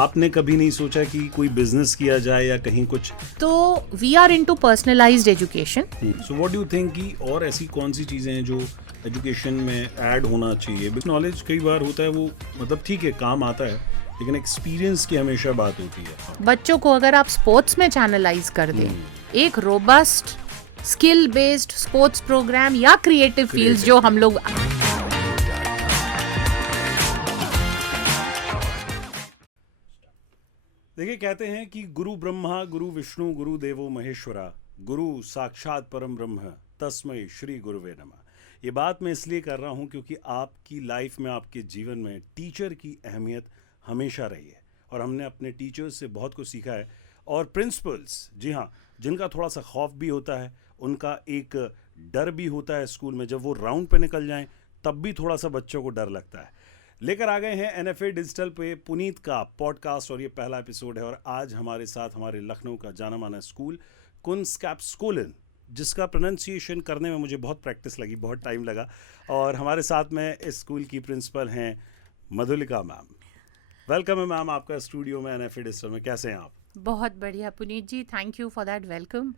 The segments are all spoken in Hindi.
आपने कभी नहीं सोचा कि कोई बिजनेस किया जाए या कहीं कुछ? तो we are into personalised education. So what do you think कि और ऐसी कौन सी चीज़ें हैं जो एजुकेशन में ऐड होना चाहिए? नॉलेज कई बार होता है वो मतलब ठीक है काम आता है, लेकिन एक्सपीरियंस की हमेशा बात होती है. बच्चों को अगर आप स्पोर्ट्स में चैनलाइज कर दें, एक robust skill based sports programme या क्रिएटिव फील्ड्स जो हम लोग देखिए, कहते हैं कि गुरु ब्रह्मा गुरु विष्णु गुरु देवो महेश्वरा, गुरु साक्षात परम ब्रह्म तस्मै श्री गुरुवे नमः. ये बात मैं इसलिए कर रहा हूँ क्योंकि आपकी लाइफ में, आपके जीवन में टीचर की अहमियत हमेशा रही है और हमने अपने टीचर्स से बहुत कुछ सीखा है. और प्रिंसिपल्स, जी हाँ, जिनका थोड़ा सा खौफ भी होता है, उनका एक डर भी होता है स्कूल में. जब वो राउंड पे निकल जाएं तब भी थोड़ा सा बच्चों को डर लगता है. लेकर आ गए हैं NFA डिजिटल पे पुनीत का पॉडकास्ट और ये पहला एपिसोड है. और आज हमारे साथ हमारे लखनऊ का जाना माना स्कूल कुंस्कैप्सकोलन, जिसका प्रोनाउंसिएशन करने में मुझे बहुत प्रैक्टिस लगी, बहुत टाइम लगा. और हमारे साथ में इस स्कूल की प्रिंसिपल हैं मधुलिका मैम. वेलकम है मैम आपका स्टूडियो में NFA डिजिटल में. कैसे हैं आप? बहुत बढ़िया Puneet ji, thank you for that welcome.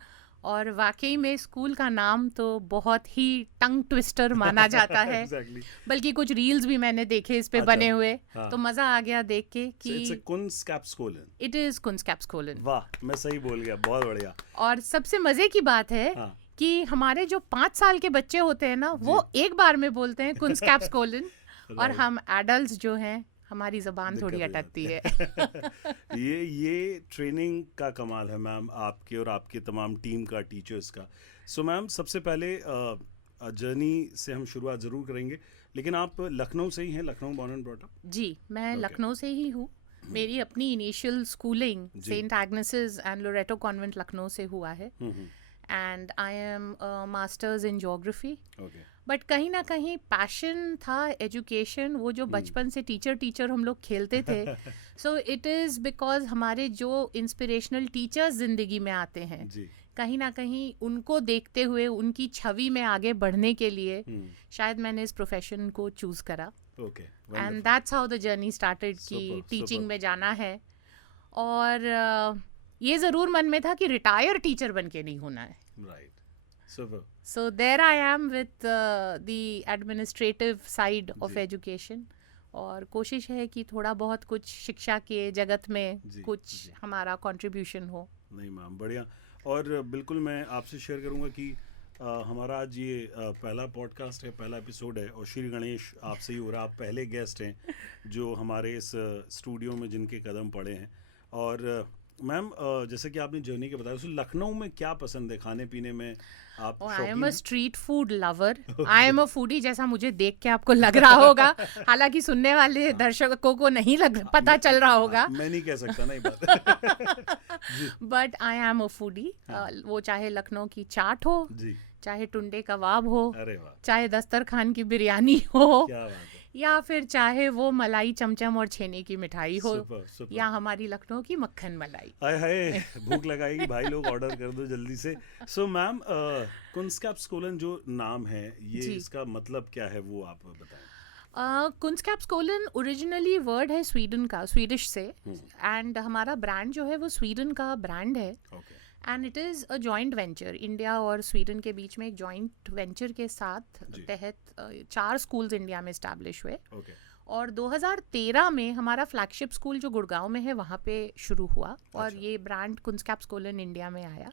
और वाकई में स्कूल का नाम तो बहुत ही टंग ट्विस्टर माना जाता है. Exactly. बल्कि कुछ रील्स भी मैंने देखे इस पे बने हुए. हाँ. तो मजा आ गया देख के कि it's Kunskapsskolan. It is Kunskapsskolan. वाह, मैं सही बोल गया, बहुत बढ़िया. और सबसे मजे की बात है हाँ. कि हमारे जो 5 साल के बच्चे होते हैं ना, वो एक बार में बोलते हैं कुंस्कैप्सकोलन. और हम एडल्ट्स जो हैं, हमारी जबान थोड़ी अटकती है. ये ट्रेनिंग का कमाल है मैम, आपके और आपके तमाम टीम का, टीचर्स का. सो मैम, सबसे पहले जर्नी से हम शुरुआत ज़रूर करेंगे, लेकिन आप लखनऊ से ही हैं, Lucknow born and brought up? जी, मैं लखनऊ से ही हूँ. मेरी अपनी initial schooling Saint Agnes's and Loreto convent Lucknow से हुआ है. And I am masters in geography. But कहीं ना कहीं पैशन था एजुकेशन, वो जो बचपन से टीचर हम लोग खेलते थे. सो इट इज़ बिकॉज हमारे जो इंस्पिरेशनल टीचर्स जिंदगी में आते हैं, कहीं ना कहीं उनको देखते हुए, उनकी छवि में आगे बढ़ने के लिए शायद मैंने इस प्रोफेशन को चूज करा. And that's how the journey started कि टीचिंग में जाना है. और ये ज़रूर मन में था कि रिटायर टीचर बन के नहीं होना है. So there I am with the administrative side of education. और कोशिश है कि थोड़ा बहुत कुछ शिक्षा के जगत में कुछ हमारा कंट्रीब्यूशन हो. नहीं मैम, बढ़िया. और बिल्कुल मैं आपसे शेयर करूंगा कि हमारा आज ये पहला पॉडकास्ट है, पहला एपिसोड है. और श्री गणेश आपसे ही हो रहा. आप पहले गेस्ट हैं जो हमारे इस स्टूडियो में जिनके कदम पड़े हैं. और मैम, जैसे कि आपने जर्नी के बताया, लखनऊ में क्या पसंद है खाने पीने में? आप I am a street food lover. I am a foodie, जैसा मुझे देख के आपको लग रहा होगा. हालांकि सुनने वाले दर्शकों को नहीं पता चल रहा होगा. मैं नहीं कह सकता ना ये बात. But I am a foodie. वो चाहे लखनऊ की चाट हो, चाहे टुंडे कबाब हो, चाहे दस्तरखान की बिरयानी हो, या फिर चाहे वो मलाई चमचम और छेने की मिठाई हो, या हमारी लखनऊ की मक्खन मलाई. हाय हाय, भूख लगाएगी भाई, लोग ऑर्डर कर दो जल्दी से. सो मैम, कुंस्कैप्सकोलन जो नाम है, ये इसका मतलब क्या है वो आप बताएं. कुंस्कैप्सकोलन ओरिजिनली वर्ड है स्वीडन का, स्वीडिश से. एंड हमारा ब्रांड जो है वो स्वीडन का ब्रांड है. And it is a joint venture. India और स्वीडन के बीच में एक जॉइंट वेंचर के साथ तहत 4 स्कूल्स इंडिया में इस्टेब्लिश हुए. और 2013 में हमारा फ्लैगशिप स्कूल जो गुड़गांव में है वहाँ पे शुरू हुआ. और ये ब्रांड कुंस्कैप्सकोलन इंडिया में आया.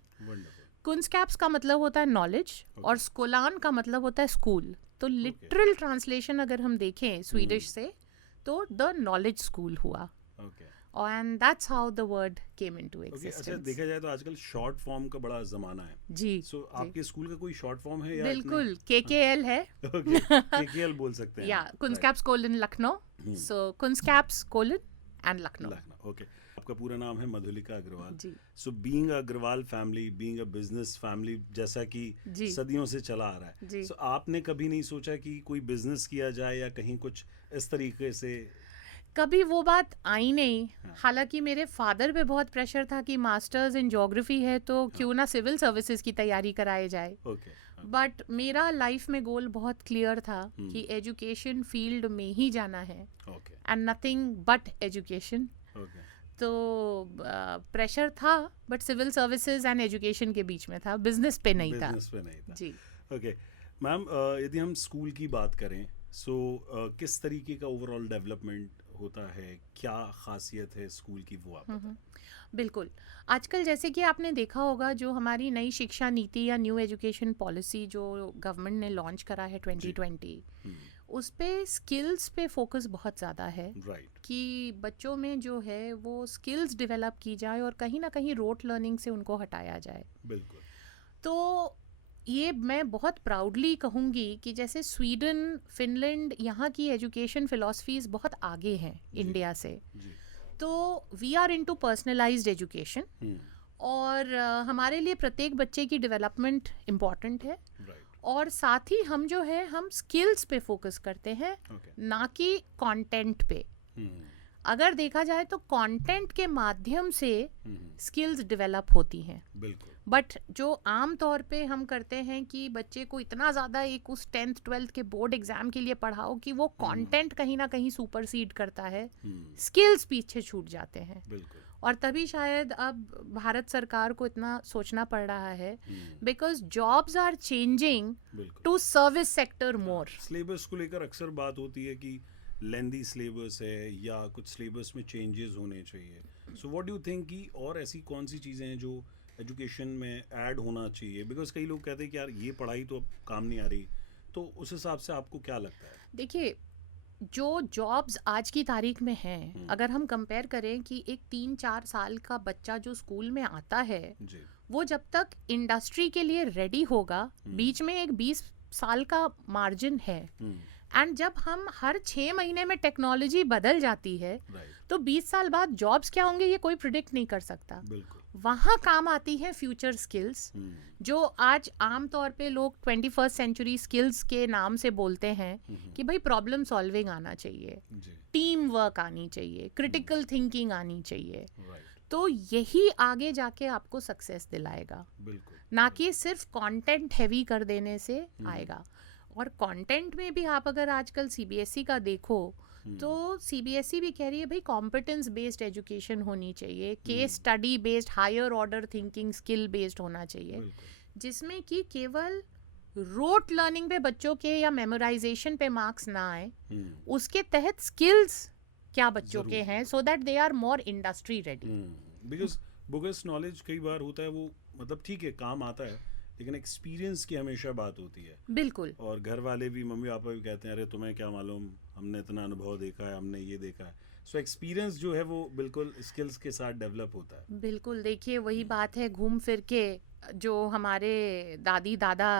कुंस्कैप्स का मतलब होता है नॉलेज, और स्कोलान का मतलब होता है स्कूल. तो लिटरल ट्रांसलेशन अगर हम देखें स्वीडिश से, तो द नॉलेज स्कूल हुआ. And that's how the word came into existence. अच्छा, देखा जाए तो आजकल शॉर्ट फॉर्म का बड़ा जमाना है. जी. So आपके स्कूल का कोई शॉर्ट फॉर्म है या? बिल्कुल, KKL है. KKL बोल सकते हैं. या Kunskapsskolan Lucknow. So Kunskapsskolan and Lucknow. Okay. आपका पूरा नाम है Madhulika Agrawal. So being a Agrawal family, being a business family, जैसा कि सदियों से चला आ रहा है. So आपने कभी नहीं सोचा कि कोई बिजनेस किया जाए या कहीं कुछ इस तरीके से? कभी वो बात आई नहीं. हालांकि मेरे फादर पे बहुत प्रेशर था कि मास्टर्स इन ज्योग्राफी है तो क्यों ना सिविल सर्विसेज की तैयारी कराए जाए. बट मेरा लाइफ में गोल बहुत क्लियर था कि एजुकेशन फील्ड में ही जाना है. And nothing but education. तो प्रेशर था, but civil services and education के बीच में था, बिजनेस पे नहीं था। बिजनेस पे नहीं था जी। ओके मैम, यदि हम स्कूल की बात करें, सो किस तरीके का ओवरऑल डेवलपमेंट होता है, क्या खासियत है स्कूल की, वो आप बताएं। बिल्कुल। आजकल जैसे कि आपने देखा होगा, जो हमारी नई शिक्षा नीति या न्यू एजुकेशन पॉलिसी जो गवर्नमेंट ने लॉन्च करा है 2020, उस पे स्किल्स पे फोकस बहुत ज़्यादा है। राइट। कि बच्चों में जो है वो स्किल्स डेवलप की जाए और कहीं ना कहीं रोट लर्निंग से उनको हटाया जाए। बिल्कुल। तो ये मैं बहुत प्राउडली कहूँगी कि जैसे स्वीडन, फिनलैंड, यहाँ की एजुकेशन फिलॉसफीज बहुत आगे हैं इंडिया से। जी। तो we are into personalised education, और हमारे लिए प्रत्येक बच्चे की डेवलपमेंट इम्पॉर्टेंट है। राइट। और साथ ही हम जो है हम स्किल्स पे फोकस करते हैं, ना कि कंटेंट पे। अगर देखा जाए तो कंटेंट के माध्यम से स्किल्स डेवलप होती हैं। बिल्कुल। बट जो आम तौर पे हम करते हैं कि बच्चे को इतना ज़्यादा एक उस 10th 12th के बोर्ड एग्जाम के लिए पढ़ाओ कि वो कंटेंट कहीं ना कहीं सुपरसीड करता है, स्किल्स पीछे छूट जाते हैं। बिल्कुल। और तभी शायद अब भारत सरकार को इतना सोचना पड़ रहा है, because jobs are changing to service sector more. Syllabus को लेकर अक्सर बात होती है कि लेंदी सिलेबस है या कुछ सिलेबस में चेंजेस होने चाहिए। सो व्हाट डू यू थिंक कि और ऐसी कौन सी चीज़ें हैं जो एजुकेशन में ऐड होना चाहिए? बिकॉज कई लोग कहते हैं कि यार ये पढ़ाई तो अब काम नहीं आ रही, तो उस हिसाब से आपको क्या लगता है? देखिए, जो जॉब्स आज की तारीख में हैं, अगर हम कंपेयर करें कि एक 3-4 साल का बच्चा जो स्कूल में आता है जी। वो जब तक इंडस्ट्री के लिए रेडी होगा, बीच में एक 20 साल का मार्जिन है। एंड जब हम हर 6 महीने में टेक्नोलॉजी बदल जाती है, तो 20 साल बाद जॉब्स क्या होंगे ये कोई प्रिडिक्ट नहीं कर सकता। वहाँ काम आती है फ्यूचर स्किल्स, जो आज आम तौर पे लोग 21st सेंचुरी स्किल्स के नाम से बोलते हैं कि भाई प्रॉब्लम सॉल्विंग आना चाहिए, टीम वर्क आनी चाहिए, क्रिटिकल थिंकिंग आनी चाहिए। तो यही आगे जाके आपको सक्सेस दिलाएगा, ना कि सिर्फ कंटेंट हैवी कर देने से आएगा। और कंटेंट में भी आप अगर आजकल सीबीएसई का देखो, तो सीबीएसई भी कह रही है भाई कॉम्पिटेंस बेस्ड एजुकेशन होनी चाहिए, case study based, higher order thinking, skill based होना चाहिए, जिसमें कि केवल रोट लर्निंग पे बच्चों के या मेमोराइजेशन पे मार्क्स ना आए, उसके तहत स्किल्स क्या बच्चों के हैं, so that they are more industry ready. Because bogus knowledge कई बार होता है, वो मतलब ठीक है काम आता है, लेकिन एक्सपीरियंस की हमेशा बात होती है। बिल्कुल। और घर वाले भी, मम्मी पापा भी कहते हैं अरे तुम्हें क्या मालूम, हमने इतना अनुभव देखा है, हमने ये देखा है। सो एक्सपीरियंस जो है वो बिल्कुल स्किल्स के साथ डेवलप होता है। बिल्कुल। देखिए वही बात है, घूम फिर के जो हमारे दादी दादा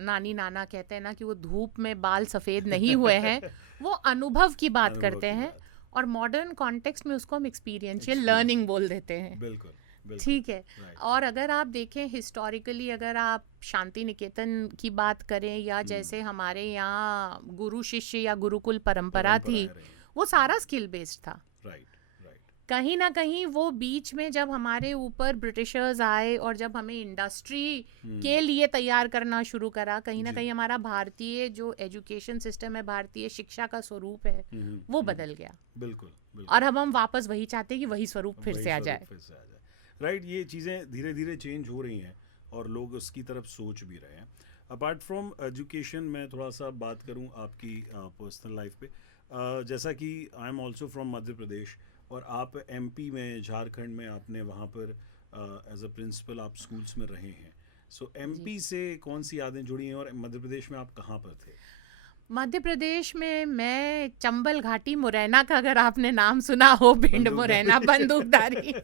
नानी नाना कहते हैं ना कि वो धूप में बाल सफ़ेद नहीं हुए हैं, वो अनुभव की बात करते हैं, और मॉडर्न कॉन्टेक्स्ट में उसको हम एक्सपीरियंशियल लर्निंग बोल देते हैं। बिल्कुल। ठीक है। और अगर आप देखें हिस्टोरिकली, अगर आप शांति निकेतन की बात करें या जैसे हमारे यहाँ गुरु शिष्य या गुरुकुल परंपरा थी, वो सारा स्किल बेस्ड था। कहीं ना कहीं वो बीच में जब हमारे ऊपर ब्रिटिशर्स आए और जब हमें इंडस्ट्री के लिए तैयार करना शुरू करा, कहीं ना कहीं हमारा भारतीय जो एजुकेशन सिस्टम है, भारतीय शिक्षा का स्वरूप है, वो बदल गया। बिल्कुल। और अब हम वापस वही चाहते हैं कि वही स्वरूप फिर से आ जाए। राइट। ये चीज़ें धीरे धीरे चेंज हो रही हैं और लोग उसकी तरफ सोच भी रहे हैं। अपार्ट फ्रॉम एजुकेशन, मैं थोड़ा सा बात करूं आपकी पर्सनल लाइफ पे। जैसा कि I am also from Madhya Pradesh, और आप एमपी में, झारखंड में, आपने वहाँ पर एज अ प्रिंसिपल आप स्कूल्स में रहे हैं। सो एमपी से कौन सी यादें जुड़ी हैं, और मध्य प्रदेश में आप कहाँ पर थे? मध्य प्रदेश में मैं चंबल घाटी, मुरैना का अगर आपने नाम सुना हो, भिंड मुरैना बंदूकधारी।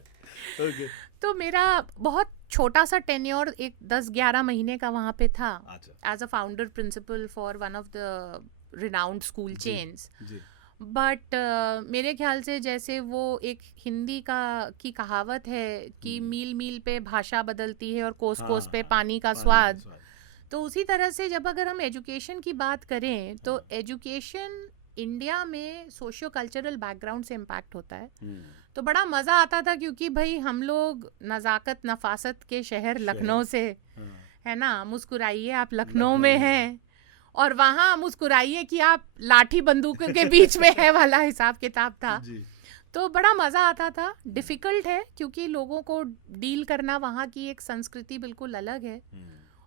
तो मेरा बहुत छोटा सा टेन्योर, एक 10-11 महीने का वहाँ पे था, as a founder principal for one of the renowned school chains. But मेरे ख्याल से जैसे वो एक हिंदी की कहावत है कि मील मील पे भाषा बदलती है और कोस कोस पे पानी का स्वाद, तो उसी तरह से जब अगर हम एजुकेशन की बात करें, तो एजुकेशन इंडिया में सोशियो कल्चरल बैकग्राउंड से इम्पैक्ट होता है। तो बड़ा मज़ा आता था, क्योंकि भाई हम लोग नज़ाकत नफासत के शहर लखनऊ से, है ना, मुस्कुराइए आप लखनऊ में हैं, और वहाँ मुस्कुराइए कि आप लाठी बंदूक के बीच में है वाला हिसाब किताब था। तो बड़ा मज़ा आता था। डिफ़िकल्ट है क्योंकि लोगों को डील करना, वहाँ की एक संस्कृति बिल्कुल अलग है।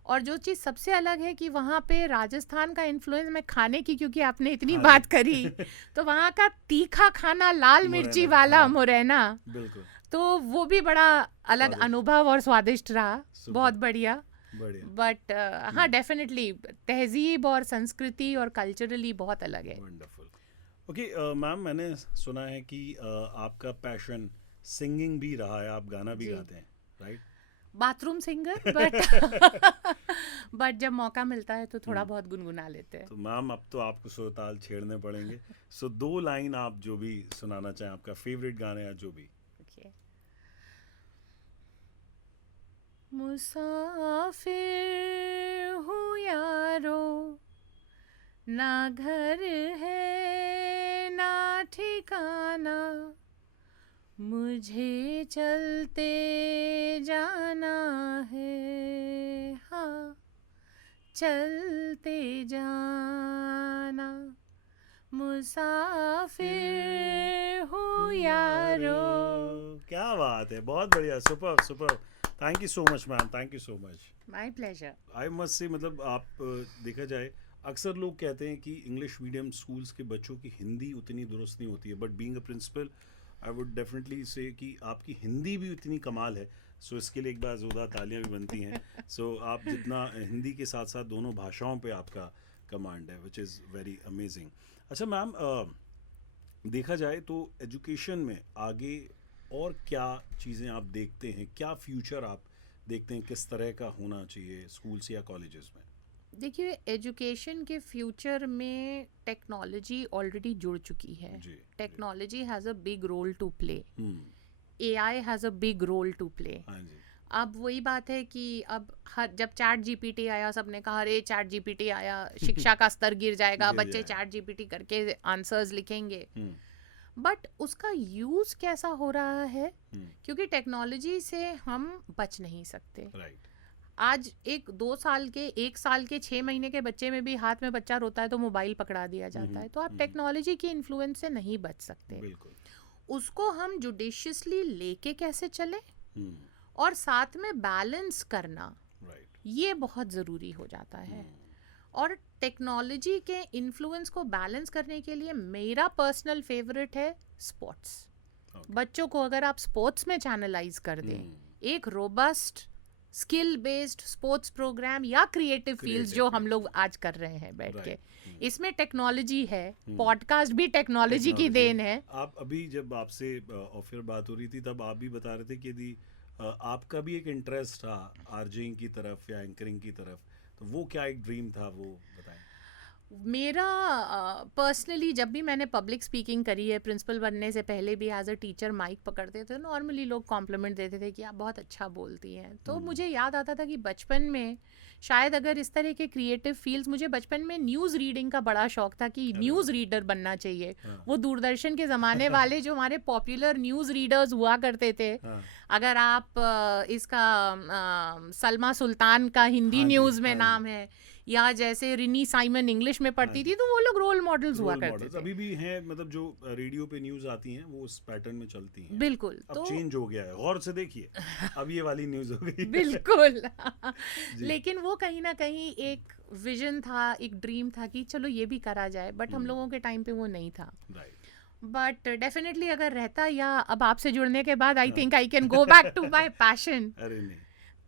और जो चीज़ सबसे अलग है कि वहाँ पे राजस्थान का इन्फ्लुएंस में खाने की, क्योंकि आपने इतनी बात करी, तो वहाँ का तीखा खाना, लाल मिर्ची वाला मुरैना, बिल्कुल, तो वो भी बड़ा अलग अनुभव और स्वादिष्ट रहा। बहुत बढ़िया। बट हाँ, डेफिनेटली तहजीब और संस्कृति और कल्चरली बहुत अलग है। वंडरफुल। ओके मैम, मैंने सुना है कि आपका पैशन सिंगिंग भी रहा है, आप गाना भी गाते हैं, राइट? बाथरूम सिंगर, बट जब मौका मिलता है तो थोड़ा बहुत गुनगुना लेते हैं। तो मैम अब तो आपको सुरताल छेड़ने पड़ेंगे। सो 2 लाइन आप जो भी सुनाना चाहें, आपका फेवरेट गाना या जो भी। मुसाफिर हूँ यारो, ना घर है ना ठिकाना, मुझे चलते जाना है, हाँ चलते जाना, मुसाफिर हूँ यारो। क्या बात है, बहुत बढ़िया, super super. Thank you so much ma'am, thank you so much. My pleasure. I must say, मतलब आप देखा जाए, अक्सर लोग कहते हैं कि इंग्लिश मीडियम स्कूल्स के बच्चों की हिंदी उतनी दुरुस्त नहीं होती है, but being a principal I would definitely say कि आपकी हिंदी भी उतनी कमाल है। सो इसके लिए एक बार जोरदार तालियां भी बनती हैं। सो आप जितना हिंदी के साथ साथ दोनों भाषाओं पे आपका कमांड है, विच इज़ वेरी अमेजिंग। अच्छा मैम, देखा जाए तो एजुकेशन में आगे और क्या चीज़ें आप देखते हैं, क्या फ्यूचर आप देखते हैं, किस तरह का होना चाहिए स्कूल्स या कॉलेजेस में? देखिए, एजुकेशन के फ्यूचर में टेक्नोलॉजी ऑलरेडी जुड़ चुकी है। Technology has a big role to play, AI has a big role to play. अब वही बात है कि अब जब चैट जीपीटी आया, सबने कहा अरे चैट जीपीटी आया, शिक्षा का स्तर गिर जाएगा, बच्चे चैट जीपीटी करके आंसर्स लिखेंगे। बट उसका यूज कैसा हो रहा है, क्योंकि टेक्नोलॉजी से हम बच नहीं सकते। आज 1 साल के 6 महीने के बच्चे में भी हाथ में बच्चा रोता है तो मोबाइल पकड़ा दिया जाता है। तो आप टेक्नोलॉजी की इन्फ्लुएंस से नहीं बच सकते। उसको हम जुडिशियसली लेके कैसे चले और साथ में बैलेंस करना, ये बहुत ज़रूरी हो जाता है। और टेक्नोलॉजी के इन्फ्लुएंस को बैलेंस करने के लिए मेरा पर्सनल फेवरेट है स्पोर्ट्स। बच्चों को अगर आप स्पोर्ट्स में चैनलाइज कर दें, एक robust skill based sports programme या क्रिएटिव फील्ड्स जो हम लोग आज कर रहे हैं बैठ के, इसमें टेक्नोलॉजी है। पॉडकास्ट भी टेक्नोलॉजी की देन है। आप अभी जब आपसे ऑफियर बात हो रही थी तब आप भी बता रहे थे कि यदि आपका भी एक इंटरेस्ट था आरजेइंग की तरफ या एंकरिंग की तरफ, तो वो क्या एक ड्रीम था, वो बताएं। मेरा पर्सनली जब भी मैंने पब्लिक स्पीकिंग करी है, प्रिंसिपल बनने से पहले भी एज अ टीचर माइक पकड़ते थे, नॉर्मली लोग कॉम्प्लीमेंट देते थे कि आप बहुत अच्छा बोलती हैं। तो मुझे याद आता था कि बचपन में शायद अगर इस तरह के क्रिएटिव फील्ड्स, मुझे बचपन में न्यूज़ रीडिंग का बड़ा शौक था कि न्यूज़ रीडर बनना चाहिए। वो दूरदर्शन के ज़माने वाले जो हमारे पॉपुलर न्यूज़ रीडर्स हुआ करते थे, अगर आप इसका सलमा सुल्तान का हिंदी न्यूज़ में नाम है, या जैसे रिनी साइमन इंग्लिश में पढ़ती थी, तो वो लोग रोल मॉडल्स हुआ करते थे। अभी भी हैं, मतलब जो रेडियो पे न्यूज़ आती हैं वो उस पैटर्न में चलती हैं। बिल्कुल। अब तो चेंज हो गया है, गौर से देखिए, अब ये वाली न्यूज़ हो गई। बिल्कुल। लेकिन वो कहीं ना कहीं एक विजन था, एक ड्रीम था कि चलो ये भी करा जाए, बट हम लोगों के टाइम पे वो नहीं था। बट डेफिनेटली अगर रहता, या अब आपसे जुड़ने के बाद I think I can go back to my passion. अरे नहीं,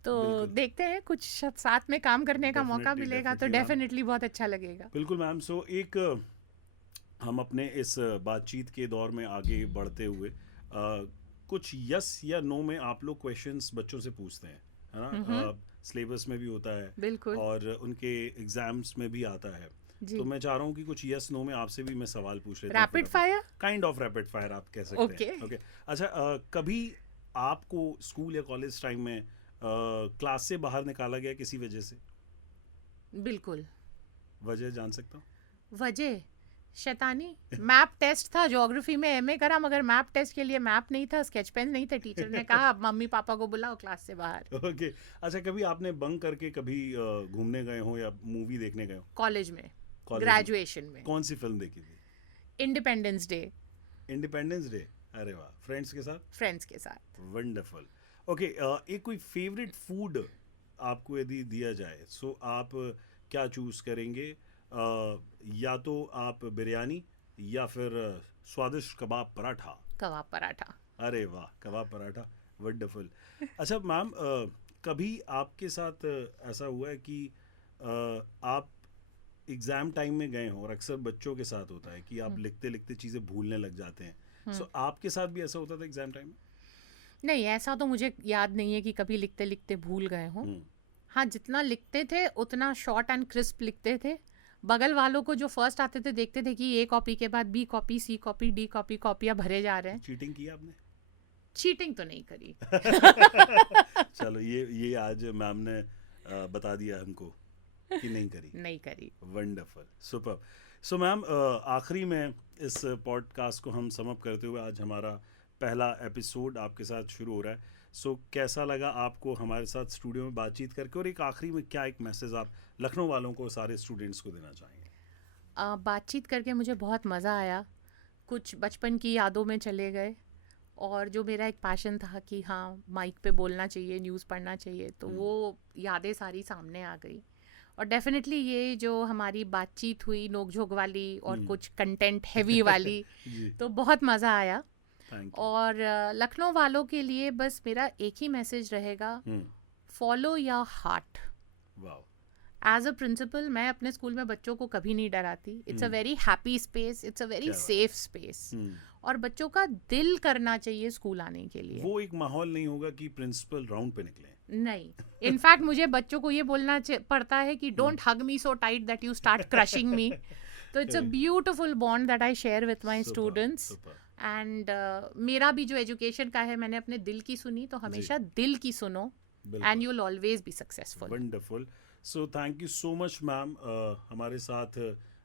तो देखते हैं, कुछ साथ में काम करने का मौका मिलेगा तो डेफिनेटली बहुत अच्छा लगेगा। बिल्कुल मैम। सो एक हम अपने इस बातचीत के दौर में आगे बढ़ते हुए कुछ यस या नो में आप लोग क्वेश्चंस बच्चों से पूछते हैं, है ना? सिलेबस में भी होता है, बिल्कुल, और उनके एग्जाम्स में भी आता है। तो मैं चाह रहा हूँ कि कुछ यस नो में आपसे भी मैं सवाल पूछ लेता हूँ। Rapid fire, kind of rapid fire आप कह सकते हैं। ओके। अच्छा, कभी आपको स्कूल या कॉलेज टाइम में क्लास से बाहर निकाला गया किसी वजह से? बिल्कुल। वजह जान सकता हूँ? वजह शैतानी। मैप टेस्ट था ज्योग्राफी में, एमए करा, मगर मैप टेस्ट के लिए मैप नहीं था, स्केच पेन नहीं थे। टीचर ने कहा मम्मी पापा को बुलाओ क्लास से बाहर। ओके। अच्छा, कभी आपने बंक करके कभी घूमने गए हो या मूवी देखने गए हो? कॉलेज में, ग्रेजुएशन में। कौन सी फिल्म देखी थी? Independence day. इंडिपेंडेंस डे, अरे वाह, फ्रेंड्स के साथ? फ्रेंड्स के साथ। वंडरफुल। ओके, एक कोई फेवरेट फूड आपको यदि दिया जाए, सो आप क्या चूज करेंगे? या तो आप बिरयानी या फिर स्वादिष्ट कबाब पराठा? कबाब पराठा। अरे वाह, कबाब पराठा, वंडरफुल। अच्छा मैम, कभी आपके साथ ऐसा हुआ है कि आप एग्ज़ाम टाइम में गए हो, और अक्सर बच्चों के साथ होता है कि आप लिखते लिखते चीज़ें भूलने लग जाते हैं, सो आपके साथ भी ऐसा होता था एग्ज़ाम टाइम में? नहीं, ऐसा तो मुझे याद नहीं है कि कभी लिखते लिखते भूल गए हों। हाँ, जितना लिखते थे उतना शॉर्ट एंड क्रिस्प लिखते थे। बगल वालों को जो फर्स्ट आते थे देखते थे कि ए कॉपी के बाद बी कॉपी, सी कॉपी, डी कॉपी, कॉपियाँ भरे जा रहे हैं। चीटिंग की आपने? चीटिंग तो नहीं करी। चलो, ये आज मैम ने बता दिया हमको कि नहीं करी। नहीं करी। Wonderful, super. सो मैम, आखिरी में इस पॉडकास्ट को हम समअप करते हुए, आज हमारा पहला एपिसोड आपके साथ शुरू हो रहा है। सो कैसा लगा आपको हमारे साथ स्टूडियो में बातचीत करके, और एक आखिरी में क्या एक मैसेज आप लखनऊ वालों को, सारे स्टूडेंट्स को देना चाहेंगे? बातचीत करके मुझे बहुत मज़ा आया, कुछ बचपन की यादों में चले गए, और जो मेरा एक पैशन था कि हाँ माइक पे बोलना चाहिए, न्यूज़ पढ़ना चाहिए, तो वो यादें सारी सामने आ गई। और डेफिनेटली ये जो हमारी बातचीत हुई नोक झोंक वाली और कुछ कंटेंट हैवी वाली, तो बहुत मज़ा आया। और लखनऊ वालों के लिए बस मेरा एक ही मैसेज रहेगा, follow your heart. As a principal मैं अपने स्कूल में बच्चों को कभी नहीं डराती। It's a very happy space, it's a very safe space, और बच्चों का दिल करना चाहिए स्कूल आने के लिए। वो एक माहौल नहीं होगा कि प्रिंसिपल राउंड पे निकले। नहीं, इनफैक्ट मुझे बच्चों को ये बोलना पड़ता है कि don't hug me so tight that you start crushing me. तो it's a beautiful bond that I share with my students. And मेरा भी जो एजुकेशन का है, मैंने अपने दिल की सुनी, तो हमेशा दिल की सुनो, and you will always be successful. Wonderful. So thank you so much ma'am, हमारे साथ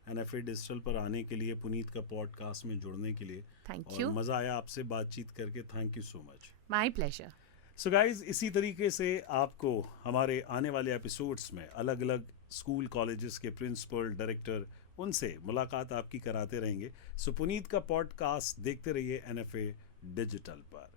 NFA डिजिटल पर आने के लिए, पुनीत का पॉडकास्ट में जुड़ने के लिए। थैंक यू, मज़ा आया आपसे बातचीत करके। Thank you so much. My pleasure. So guys, इसी तरीके से आपको हमारे आने वाले एपिसोड्स में अलग अलग स्कूल कॉलेजेस के प्रिंसिपल, डायरेक्टर, उनसे मुलाकात आपकी कराते रहेंगे। सो पुनीत का पॉडकास्ट देखते रहिए NFA डिजिटल पर।